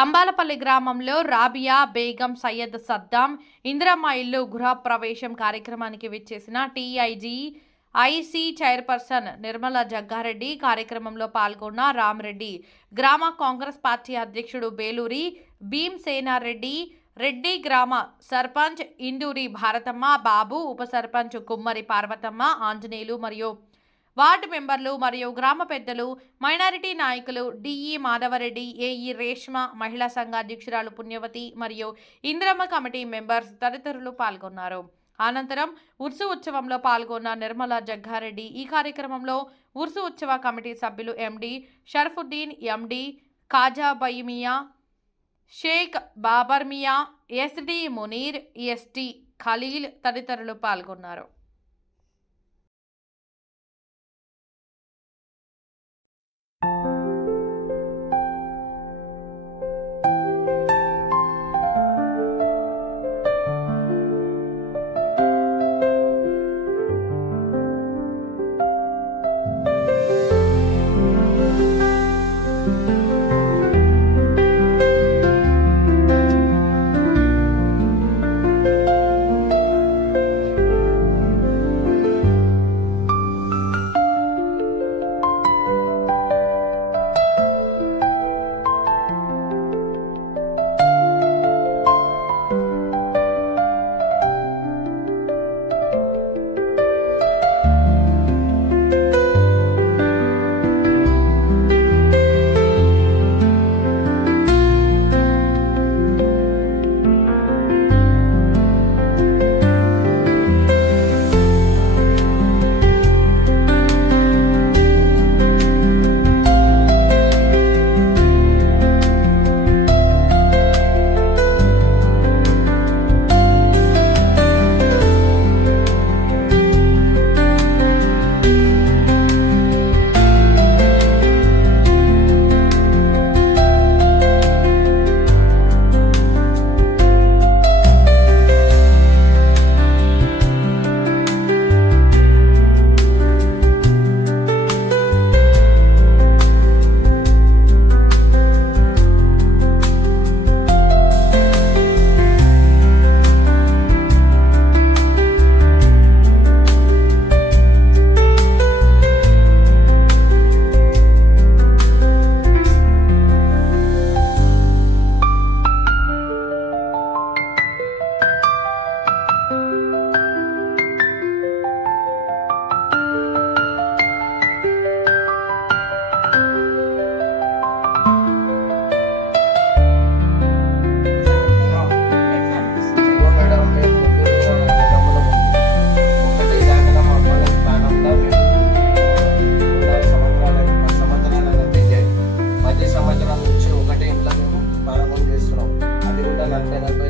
కంబాలపల్లి గ్రామంలో రాబియా బేగం సయ్యద్ సద్దాం ఇందిరమ్మ ఇల్లు గృహప్రవేశం కార్యక్రమానికి విచ్చేసిన TIG IC chairperson Nirmala Jaggareddy కార్యక్రమంలో పాల్గొన్న రామ్రెడ్డి గ్రామ కాంగ్రెస్ పార్టీ అధ్యక్షుడు బేలూరి భీమ్సేనారెడ్డి రెడ్డి గ్రామ సర్పంచ్ ఇందూరి భారతమ్మ బాబు ఉప సర్పంచ్ కుమ్మరి పార్వతమ్మ ఆంజనేయులు మరియు వార్డు మెంబర్లు మరియు గ్రామ పెద్దలు మైనారిటీ నాయకులు డిఈ మాధవరెడ్డి ఏఈ రేష్మ మహిళా సంఘ అధ్యక్షురాలు పుణ్యవతి మరియు ఇందిరమ్మ కమిటీ మెంబర్స్ తదితరులు పాల్గొన్నారు. అనంతరం ఉర్సు ఉత్సవంలో పాల్గొన్న నిర్మల జగ్గారెడ్డి ఈ కార్యక్రమంలో ఉర్సు ఉత్సవ కమిటీ సభ్యులు ఎండి షర్ఫుద్దీన్ ఎండి కాజా బయిమియా షేక్ బాబర్మియా ఎస్డి మునీర్ ఎస్టి ఖలీల్ తదితరులు పాల్గొన్నారు.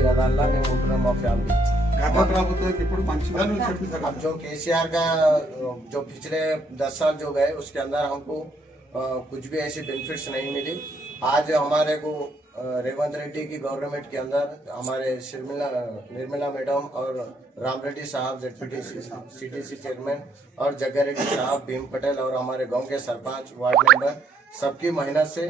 నలభై నలభై గదాల్లో మేము ఉంటున్నాం మా ఫ్యామిలీ వ్యాపార ప్రభుత్వం ఇప్పుడు మంచిగా నువ్వు చెప్పు अब సార్ जो केसीआर का जो पिछले दस साल जो गए उसके अंदर हमको अ, कुछ भी ऐसी बेनिफिट्स नहीं मिली आज हमारे को अ, रेवंत रेड्डी की गवर्नमेंट के अंदर हमारे शर्मिला निर्मला मैडम और राम रेड्डी साहब जेडपीटी सीटीसी चेयरमैन और जग्गा रेड्डी साहब भीम पटेल और हमारे गांव के सरपंच वार्ड मेंबर सबकी मेहनत से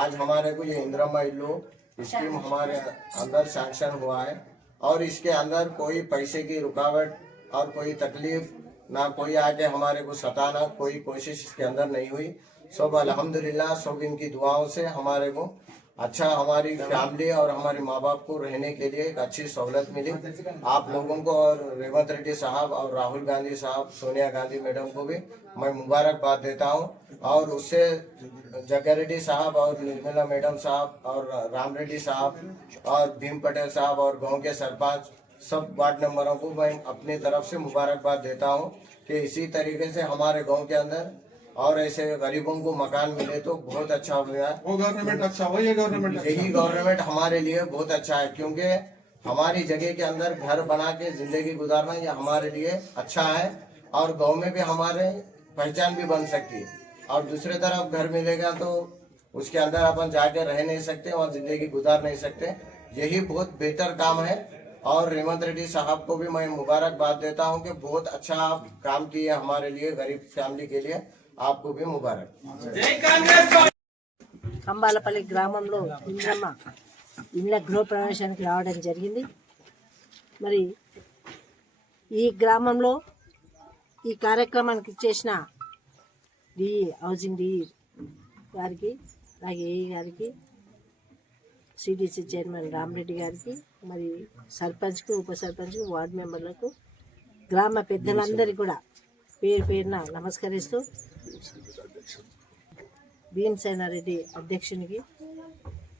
आज हमारे को ये इंदिरा इल्लू स्कीम हमारे अंदर सैंक्शन हुआ है। और इसके अंदर कोई पैसे की रुकावट और कोई तकलीफ़, ना कोई आके हमारे को सताना, कोई कोशिश इसके अंदर नहीं हुई। सब अल्हम्दुलिल्लाह, सब इनकी दुआओं से हमारे को अच्छा हमारी फैमिली और हमारे माँ बाप को रहने के लिए एक अच्छी सहूलत मिली। आप लोगों को और रेवंत रेड्डी साहब और राहुल गांधी साहब, सोनिया गांधी मैडम को भी मैं मुबारकबाद देता हूँ। और उससे जग्गा रेड्डी साहब और निर्मला मैडम साहब और राम रेड्डी साहब और भीम पटेल साहब और गाँव के सरपंच सब वार्ड मेंबरों को मैं अपनी तरफ़ से मुबारकबाद देता हूँ कि इसी तरीके से हमारे गाँव के अंदर और ऐसे गरीबों को मकान मिले तो बहुत अच्छा होगा वो गवर्नमेंट अच्छा हो ये गवर्नमेंट अच्छा। यही गवर्नमेंट हमारे लिए बहुत अच्छा है क्योंकि हमारी जगह के अंदर घर बना के ज़िंदगी गुजारना ये हमारे लिए अच्छा है और गाँव में भी हमारे पहचान भी बन सकती है। और दूसरे तरफ़ घर मिलेगा तो उसके अंदर अपन जाके रह नहीं सकते और ज़िंदगी गुजार नहीं सकते। यही बहुत बेहतर काम है और रेवंत रेड्डी साहब को भी मैं मुबारकबाद देता हूँ कि बहुत अच्छा काम किए हमारे लिए गरीब फैमिली के लिए। आपको भी मुबारक కంబాలపల్లి గ్రామంలో ఇంద్రమ్మ ఇండ్ల గృహప్రవేశానికి రావడం జరిగింది మరి ఈ గ్రామంలో ఈ కార్యక్రమానికి చేసిన డి హౌసింగ్ డి గారికి అలాగే ఏ గారికి సిడిసి చైర్మన్ రామరెడ్డి గారికి మరి సర్పంచ్కు ఉప సర్పంచ్కు వార్డు మెంబర్లకు గ్రామ పెద్దలందరికీ కూడా పేరు పేరున నమస్కరిస్తూ భీమసేనారెడ్డి అధ్యక్షునికి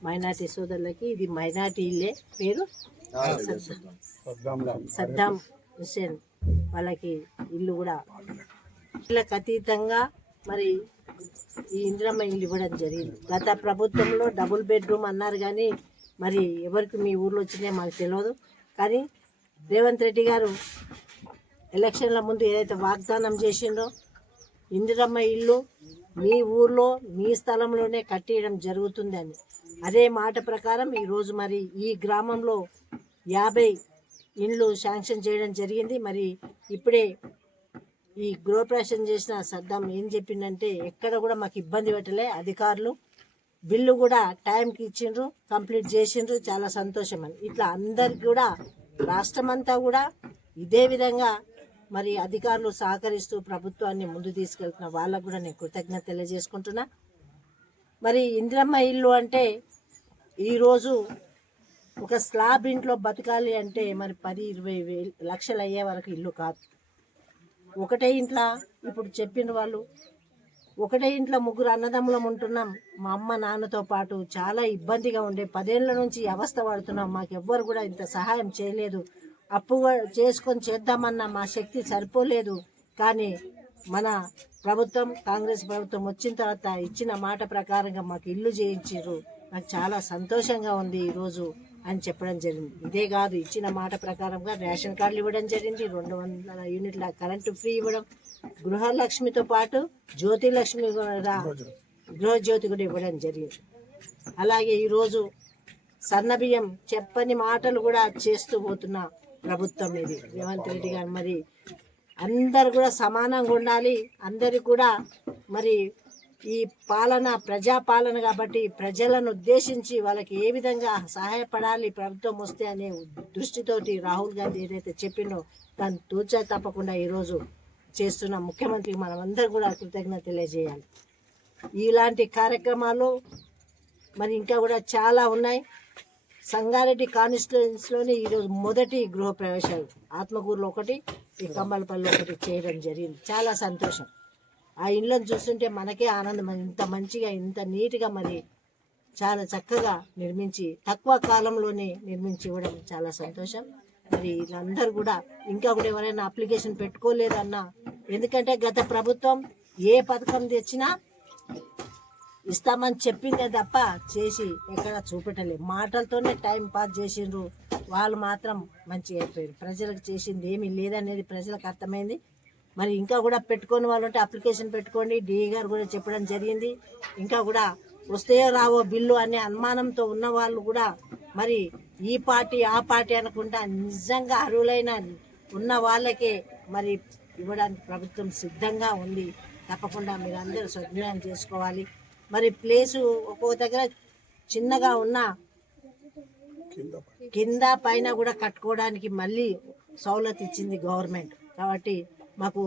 మైనార్టీ సోదరులకి ఇది మైనార్టీ ఇల్లే పేరు. సద్దాం హుసేన్ వాళ్ళకి ఇల్లు కూడా. ఇళ్ళకి అతీతంగా మరి ఈ ఇందిరమ్మ ఇల్లు ఇవ్వడం జరిగింది. గత ప్రభుత్వంలో డబుల్ బెడ్రూమ్ అన్నారు కానీ మరి ఎవరికి మీ ఊర్లో వచ్చినాయో మాకు తెలియదు కానీ రేవంత్ రెడ్డి గారు ఎలక్షన్ల ముందు ఏదైతే వాగ్దానం చేసిండో ఇందిరమ్మ ఇల్లు మీ ఊర్లో మీ స్థలంలోనే కట్టేయడం జరుగుతుందని అదే మాట ప్రకారం ఈరోజు మరి ఈ గ్రామంలో యాభై ఇండ్లు శాంక్షన్ చేయడం జరిగింది. మరి ఇప్పుడే ఈ గృహప్రవేశం చేసిన సద్దాం ఏం చెప్పిందంటే ఎక్కడ కూడా మాకు ఇబ్బంది పెట్టలే అధికారులు బిల్లు కూడా టైంకి ఇచ్చిండ్రు కంప్లీట్ చేసిండ్రు చాలా సంతోషం అని. ఇట్లా అందరికి కూడా రాష్ట్రమంతా కూడా ఇదే విధంగా మరి అధికారులు సహకరిస్తూ ప్రభుత్వాన్ని ముందు తీసుకెళ్తున్న వాళ్ళకు కూడా నేను కృతజ్ఞత తెలియజేసుకుంటున్నా. మరి ఇందిరమ్మ ఇల్లు అంటే ఈరోజు ఒక స్లాబ్ ఇంట్లో బతకాలి అంటే మరి పది ఇరవై వేలు లక్షలు అయ్యే వరకు ఇల్లు కాదు. ఒకటే ఇంట్లో ఇప్పుడు చెప్పిన వాళ్ళు. ఒకటే ఇంట్లో ముగ్గురు అన్నదమ్ములం ఉంటున్నాం. మా అమ్మ నాన్నతో పాటు చాలా ఇబ్బందిగా ఉండే. పదేళ్ళ నుంచి అవస్థ పడుతున్నాం మాకెవ్వరు కూడా ఇంత సహాయం చేయలేదు. అప్పు చేసుకొని చేద్దామన్న మా శక్తి సరిపోలేదు. కానీ మన ప్రభుత్వం కాంగ్రెస్ ప్రభుత్వం వచ్చిన తర్వాత ఇచ్చిన మాట ప్రకారంగా మాకు ఇల్లు చేయించారు నాకు చాలా సంతోషంగా ఉంది ఈరోజు అని చెప్పడం జరిగింది. ఇదే కాదు ఇచ్చిన మాట ప్రకారంగా రేషన్ కార్డులు ఇవ్వడం జరిగింది. రెండు వందల యూనిట్ల కరెంటు ఫ్రీ ఇవ్వడం గృహలక్ష్మితో పాటు జ్యోతిలక్ష్మి కూడా గృహజ్యోతి కూడా ఇవ్వడం జరిగింది. అలాగే ఈరోజు సన్నబియ్యం చెప్పని మాటలు కూడా చేస్తూ పోతున్నా. ప్రభుత్వం ఇది. రేవంత్ రెడ్డి గారు మరి అందరు కూడా సమానంగా ఉండాలి. అందరికి కూడా మరి ఈ పాలన ప్రజా పాలన కాబట్టి ప్రజలను ఉద్దేశించి వాళ్ళకి ఏ విధంగా సహాయపడాలి ప్రభుత్వం వస్తే అనే దృష్టితోటి రాహుల్ గాంధీ ఏదైతే చెప్పినో దాన్ని తూచా తప్పకుండా ఈరోజు చేస్తున్న ముఖ్యమంత్రికి మనం అందరు కూడా కృతజ్ఞత తెలియజేయాలి. ఇలాంటి కార్యక్రమాలు మరి ఇంకా కూడా చాలా ఉన్నాయి. సంగారెడ్డి కాన్స్టిట్యుయెన్సీలోని ఈరోజు మొదటి గృహప్రవేశాలు. ఆత్మకూరులో ఒకటి ఈ కంబలపల్లి ఒకటి చేయడం జరిగింది. చాలా సంతోషం. ఆ ఇండ్లను చూస్తుంటే మనకే ఆనందం. ఇంత మంచిగా ఇంత నీట్గా మరి చాలా చక్కగా నిర్మించి తక్కువ కాలంలోనే నిర్మించి ఇవ్వడం చాలా సంతోషం. మరి వీళ్ళందరూ కూడా ఇంకా కూడా ఎవరైనా అప్లికేషన్ పెట్టుకోలేదన్నా ఎందుకంటే గత ప్రభుత్వం ఏ పథకం తెచ్చినా ఇస్తామని చెప్పిందే తప్ప చేసి ఎక్కడ చూపెట్టలేదు మాటలతోనే టైం పాస్ చేసిండ్రు. వాళ్ళు మాత్రం మంచిగా అయిపోయారు. ప్రజలకు చేసింది ఏమీ లేదనేది ప్రజలకు అర్థమైంది. మరి ఇంకా కూడా పెట్టుకొని వాళ్ళు ఉంటే అప్లికేషన్ పెట్టుకోండి. డిఏ గారు కూడా చెప్పడం జరిగింది. ఇంకా కూడా వస్తాయో రావో బిల్లు అనే అనుమానంతో ఉన్న వాళ్ళు కూడా మరి ఈ పార్టీ ఆ పార్టీ అనుకుంటా నిజంగా అర్హులైన ఉన్న వాళ్ళకే మరి ఇవ్వడానికి ప్రభుత్వం సిద్ధంగా ఉంది. తప్పకుండా మీరు అందరూ సద్వినియోగం చేసుకోవాలి. మరి ప్లేసు ఒక్కో దగ్గర చిన్నగా ఉన్న కింద పైన. కూడా కట్టుకోవడానికి మళ్ళీ సౌలత్ ఇచ్చింది గవర్నమెంట్. కాబట్టి మాకు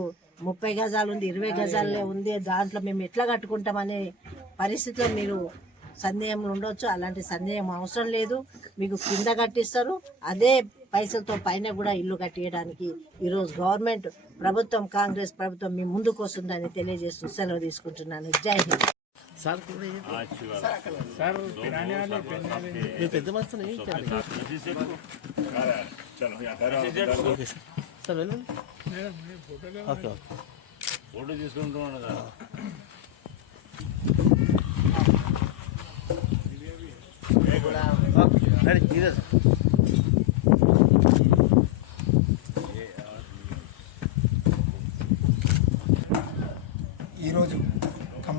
ముప్పై గజాలు ఉంది ఇరవై గజాలే ఉంది. దాంట్లో మేము ఎట్లా కట్టుకుంటామనే పరిస్థితిలో మీరు సందేహంలో ఉండొచ్చు. అలాంటి సందేహం అవసరం లేదు. మీకు కింద కట్టిస్తారు. అదే పైసలతో పైన కూడా ఇల్లు కట్టియడానికి ఈరోజు గవర్నమెంట్ ప్రభుత్వం కాంగ్రెస్ ప్రభుత్వం మీ ముందుకు వస్తుందని తెలియజేస్తూ సెలవు తీసుకుంటున్నాను. జై హింద్. సార్ కూడా ఏంటి? మీరు పెద్ద మస్తులు ఏంటండి? ఓకే సార్ సార్ వెళ్ళండి ఓకే ఓకే ఫోటో తీసుకుంటున్నాను కదా రెడీ ఇదే సార్ ఈరోజు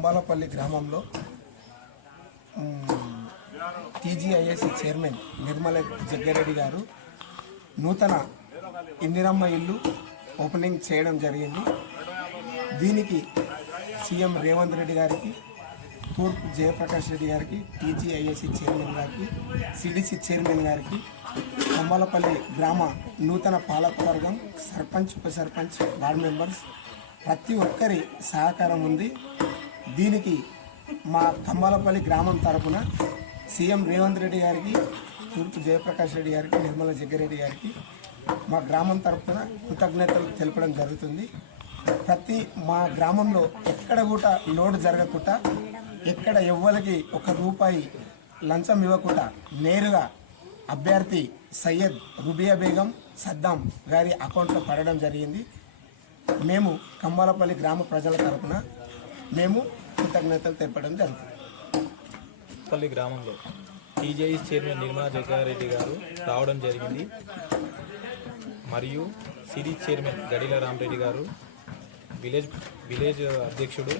కంబాలపల్లి గ్రామంలో టీజీఐఎస్సి చైర్మన్ నిర్మల జగ్గారెడ్డి గారు నూతన ఇందిరమ్మ ఇల్లు ఓపెనింగ్ చేయడం జరిగింది. దీనికి సీఎం రేవంత్ రెడ్డి గారికి తూర్పు జయప్రకాష్ రెడ్డి గారికి టీజీఐఎస్సి చైర్మన్ గారికి సిడిసి చైర్మన్ గారికి కొమ్మలపల్లి గ్రామ నూతన పాలకవర్గం సర్పంచ్ ఉప సర్పంచ్ వార్డ్ మెంబర్స్ ప్రతి ఒక్కరి సహకారం ఉంది. దీనికి మా కంబాలపల్లి గ్రామం తరపున సీఎం రేవంత్ రెడ్డి గారికి తూర్పు జయప్రకాష్ రెడ్డి గారికి నిర్మల జగ్గారెడ్డి గారికి మా గ్రామం తరపున కృతజ్ఞతలు తెలపడం జరుగుతుంది. ప్రతి మా గ్రామంలో ఎక్కడ కూడా లోడ్ జరగకుండా ఎక్కడ ఎవ్వరికి ఒక రూపాయి లంచం ఇవ్వకుండా నేరుగా అభ్యర్థి సయ్యద్ రుబియా బేగం సద్దాం గారి అకౌంట్లో పడడం జరిగింది. మేము కంబాలపల్లి గ్రామ ప్రజల తరపున మేము కృతజ్ఞతలు తెలపడం జరుగుతుంది. పల్లి గ్రామంలో టీజేఈ చైర్మన్ నిర్మలా జగ్గారెడ్డి గారు రావడం జరిగింది. మరియు సిడి చైర్మన్ గడిల రామరెడ్డి గారు విలేజ్ విలేజ్ అధ్యక్షుడు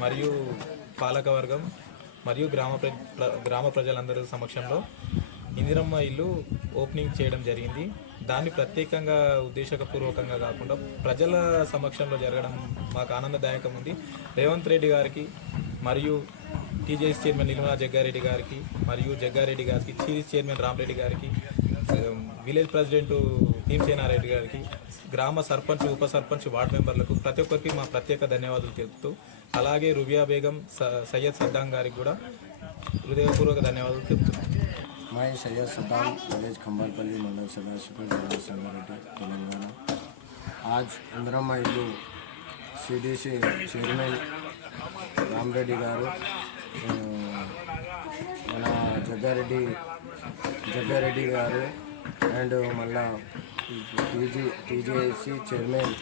మరియు పాలకవర్గం మరియు గ్రామ ప్ర ప్ర- గ్రామ ప్రజలందరి సమక్షంలో ఇందిరమ్మ ఇల్లు ఓపెనింగ్ చేయడం జరిగింది. దాన్ని ప్రత్యేకంగా ఉద్దేశపూర్వకంగా కాకుండా ప్రజల సమక్షంలో జరగడం మాకు ఆనందదాయకం ఉంది. రేవంత్ రెడ్డి గారికి మరియు టీజేఎస్ చైర్మన్ నిర్మలా జగ్గారెడ్డి గారికి మరియు జగ్గారెడ్డి గారికి చీఫ్ చైర్మన్ రామరెడ్డి గారికి విలేజ్ ప్రెసిడెంట్ భీమసేనారెడ్డి గారికి గ్రామ సర్పంచ్ ఉప సర్పంచ్ వార్డు మెంబర్లకు ప్రతి ఒక్కరికి మా ప్రత్యేక ధన్యవాదాలు తెలుపుతూ అలాగే రుబియా బేగం స- సయ్యద్ సద్దాం గారికి కూడా హృదయపూర్వక ధన్యవాదాలు తెలుపుతున్నాను మై సయ్యద్ సద్దాం విలేజ్ కంబాల్పల్లి మండల సదాశివపల్లి జిల్లా సంగారెడ్డి తెలంగాణ. ఆజ్ ఇంద్రమ్మ ఇల్లు సిడిసి చైర్మన్ రామరెడ్డి గారు మన జగ్గారెడ్డి జగ్గారెడ్డి గారు అండ్ మళ్ళీ TG TGIC chairman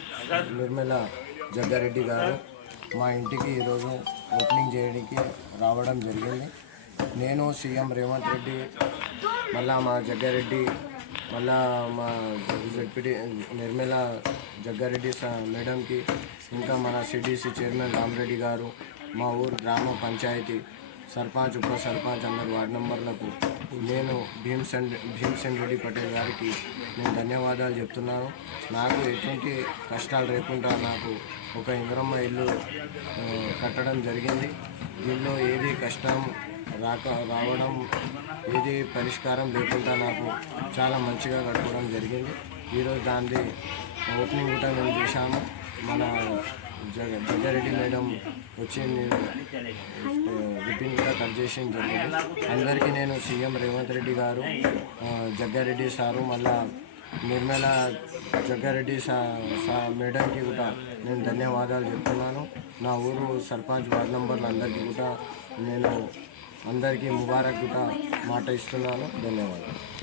Nirmala Jaggareddy గారు మా ఇంటికి ఈరోజు ఓపెనింగ్ చేయడానికి రావడం జరిగింది. నేను సీఎం రేవంత్ రెడ్డి మళ్ళా మా జగ్గారెడ్డి మళ్ళా మా జడ్పీటీ నిర్మల జగ్గారెడ్డి మేడంకి ఇంకా మన సిడిసి చైర్మన్ రామరెడ్డి గారు మా ఊరు గ్రామ పంచాయతీ సర్పంచ్ ఉప సర్పంచ్ అందరు వార్డు మెంబర్లకు నేను భీమ్సన్ భీమ్సన్ రెడ్డి పటేల్ గారికి నేను ధన్యవాదాలు చెప్తున్నాను. నాకు ఎటువంటి కష్టాలు లేకుండా నాకు ఒక ఇంద్రమ్మ ఇల్లు కట్టడం జరిగింది. దీనిలో ఏది కష్టం రాక రావడం ఏది పరిష్కారం లేకుండా నాకు చాలా మంచిగా గడపడం జరిగింది. ఈరోజు దాన్ని ఓపెనింగ్ కూడా మేము చేశాము. మన జగ జగ్గారెడ్డి మేడం వచ్చి రిబ్బిన్ కూడా కట్ చేసి జరిగింది. అందరికీ నేను సీఎం రేవంత్ రెడ్డి గారు జగ్గారెడ్డి సారు మళ్ళా నిర్మల జగ్గారెడ్డి సా సా మేడంకి కూడా నేను ధన్యవాదాలు చెప్తున్నాను. నా ఊరు సర్పంచ్ వార్డ్ మెంబర్లు అందరికీ కూడా నేను అందరికీ ముబారక్ మాట ఇస్తున్నాను. ధన్యవాదాలు.